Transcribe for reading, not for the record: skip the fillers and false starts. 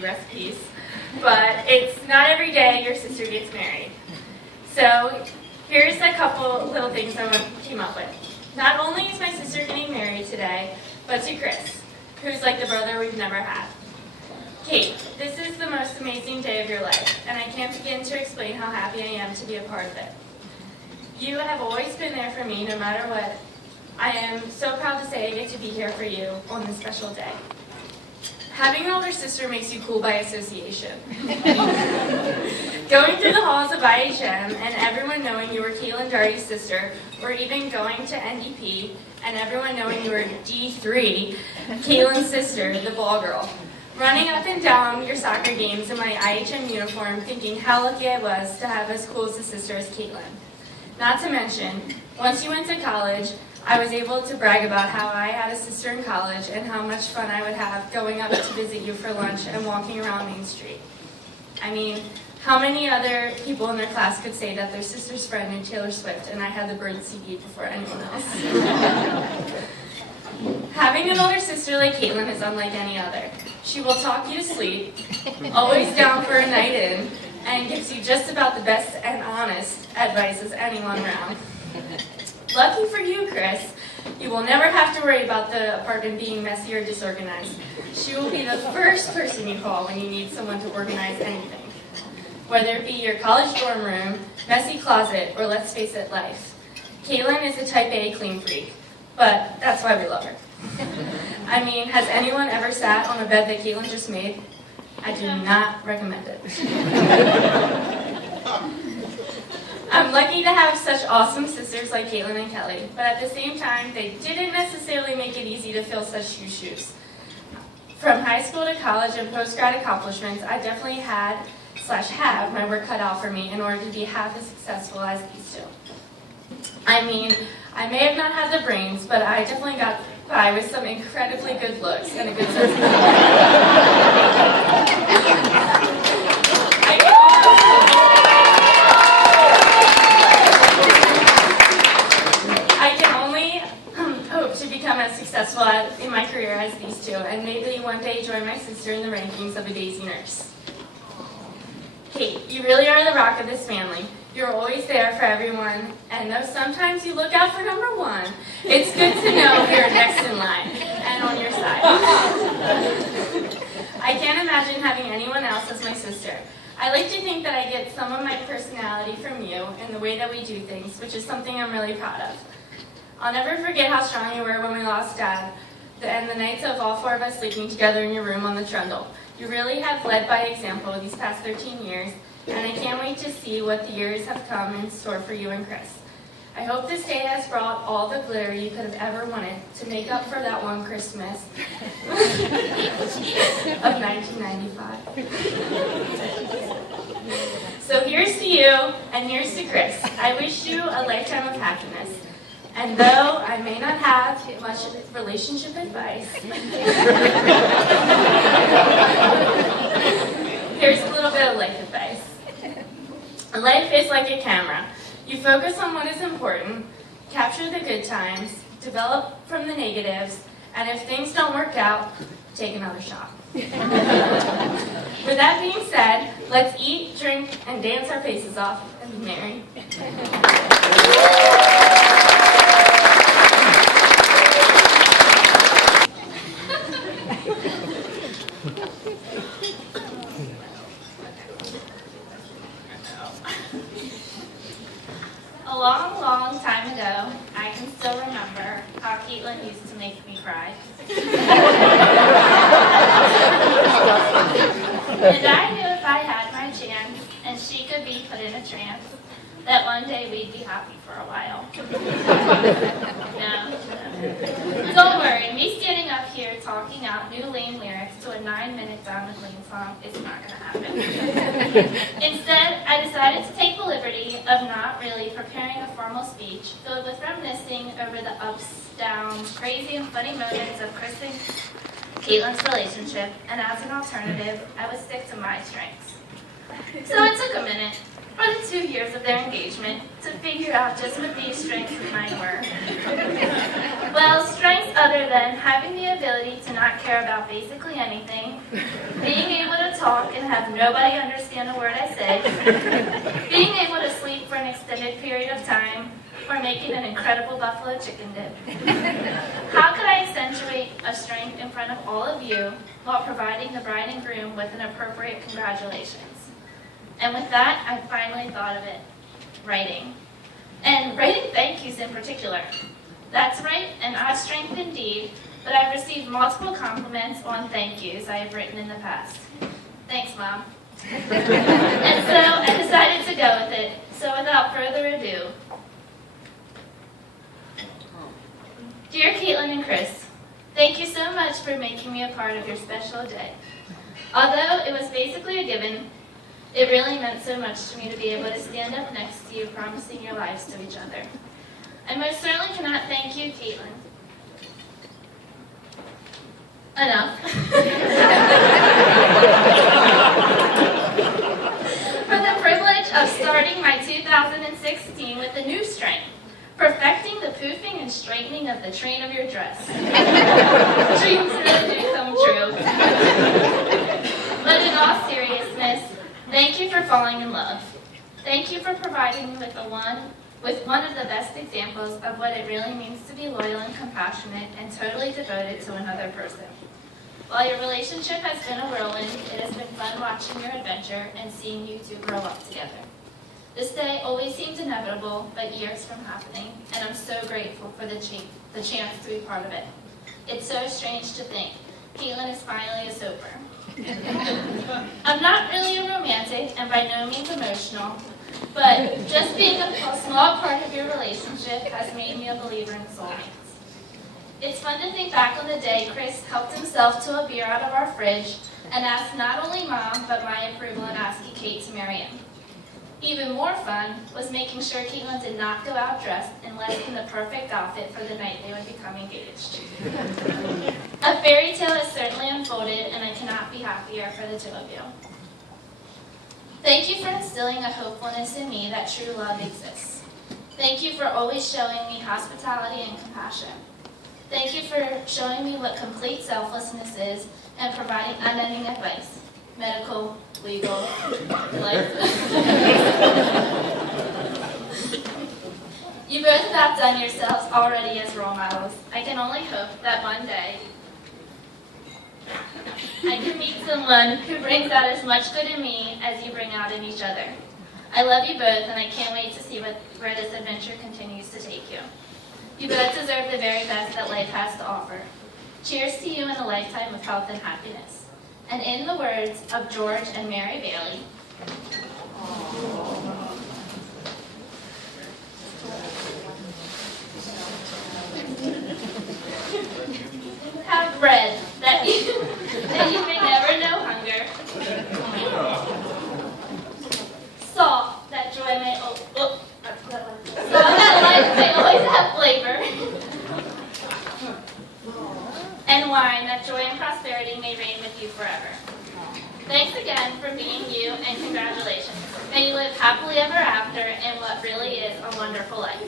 recipe recipes, but it's not every day your sister gets married. So here's a couple little things I came up with. Not only is my sister getting married today, but to Chris, who's like the brother we've never had. Kate, this is the most amazing day of your life, and I can't begin to explain how happy I am to be a part of it. You have always been there for me no matter what. I am so proud to say I get to be here for you on this special day. Having an older sister makes you cool by association. Going through the halls of IHM and everyone knowing you were Katelynn Darty's sister, or even going to NDP and everyone knowing you were D3, Katelynn's sister, the ball girl. Running up and down your soccer games in my IHM uniform thinking how lucky I was to have as cool as a sister as Katelynn. Not to mention, once you went to college, I was able to brag about how I had a sister in college and how much fun I would have going up to visit you for lunch and walking around Main Street. I mean, how many other people in their class could say that their sister's friend knew Taylor Swift and I had the Bird CD before anyone else? Having an older sister like Katelynn is unlike any other. She will talk you to sleep, always down for a night in, and gives you just about the best and honest advice as anyone around. Lucky for you, Chris, you will never have to worry about the apartment being messy or disorganized. She will be the first person you call when you need someone to organize anything. Whether it be your college dorm room, messy closet, or let's face it, life. Katelynn is a type A clean freak, but that's why we love her. I mean, has anyone ever sat on a bed that Katelynn just made? I do not recommend it. I'm lucky to have such awesome sisters like Katelynn and Kelly, but at the same time, they didn't necessarily make it easy to fill such huge shoes. From high school to college and post-grad accomplishments, I definitely have my work cut out for me in order to be half as successful as these two. I mean, I may have not had the brains, but I definitely got by with some incredibly good looks and a good sense of humor. I can only hope to become as successful in my career as these two, and maybe one day join my sister in the rankings of a Daisy nurse. Kate, you really are the rock of this family. You're always there for everyone, and though sometimes you look out for number one, it's good to know you're next in line and on your side. I can't imagine having anyone else as my sister. I like to think that I get some of my personality from you and the way that we do things, which is something I'm really proud of. I'll never forget how strong you were when we lost Dad, and the nights of all four of us sleeping together in your room on the trundle. You really have led by example these past 13 years, and I can't wait to see what the years have come in store for you and Chris. I hope this day has brought all the glitter you could have ever wanted to make up for that one Christmas of 1995. So here's to you, and here's to Chris. I wish you a lifetime of happiness. And though I may not have much relationship advice, here's a little bit of life advice. Life is like a camera. You focus on what is important, capture the good times, develop from the negatives, and if things don't work out, take another shot. With that being said, let's eat, drink, and dance our faces off and be merry. A long, long time ago, I can still remember how Katelynn used to make me cry. And I knew if I had my chance and she could be put in a trance, that one day we'd be happy for a while. No. Don't worry, me standing up here talking out new lame lyrics to a 9-minute Diamond Lane song is not going to happen. Instead, I decided to take the liberty of not really preparing a formal speech filled with reminiscing over the ups, downs, crazy and funny moments of Chris and Katelynn's relationship, and as an alternative, I would stick to my strengths. So it took a minute, for the 2 years of their engagement, to figure out just what these strengths of mine were. Well, strengths other than having the ability to not care about basically anything, being able to talk and have nobody understand a word I say, being able to sleep for an extended period of time, or making an incredible buffalo chicken dip. How could I accentuate a strength in front of all of you while providing the bride and groom with an appropriate congratulations? And with that, I finally thought of it, writing. And writing thank yous in particular. That's right, an odd strength indeed, but I've received multiple compliments on thank yous I have written in the past. Thanks, Mom. And so I decided to go with it. So without further ado, dear Katelynn and Chris, thank you so much for making me a part of your special day. Although it was basically a given, it really meant so much to me to be able to stand up next to you promising your lives to each other. I most certainly cannot thank you, Katelynn, enough for the privilege of starting my 2016 with a new strength, perfecting the poofing and straightening of the train of your dress. Dreams really do come true. But in all seriousness, thank you for falling in love. Thank you for providing me with one of the best examples of what it really means to be loyal and compassionate and totally devoted to another person. While your relationship has been a whirlwind, it has been fun watching your adventure and seeing you two grow up together. This day always seemed inevitable, but years from happening, and I'm so grateful for the chance to be part of it. It's so strange to think Katelynn is finally a sober. I'm not really a romantic and by no means emotional, but just being a small part of your relationship has made me a believer in soulmates. It's fun to think back on the day Chris helped himself to a beer out of our fridge and asked not only Mom, but my approval in asking Kate to marry him. Even more fun was making sure Katelynn did not go out dressed in less than the perfect outfit for the night they would become engaged. A fairy tale has certainly unfolded, and I cannot be happier for the two of you. Thank you for instilling a hopefulness in me that true love exists. Thank you for always showing me hospitality and compassion. Thank you for showing me what complete selflessness is and providing unending advice. Medical, legal, life. You both have outdone yourselves already as role models. I can only hope that one day I can meet someone who brings out as much good in me as you bring out in each other. I love you both, and I can't wait to see where this adventure continues to take you. You both deserve the very best that life has to offer. Cheers to you in a lifetime of health and happiness. And in the words of George and Mary Bailey, have bread that you may never know hunger, salt that joy may salt that life may always have flavor, and wine that joy and prosperity may reign with you forever. Thanks again for being you, and congratulations. May you live happily ever after in what really is a wonderful life.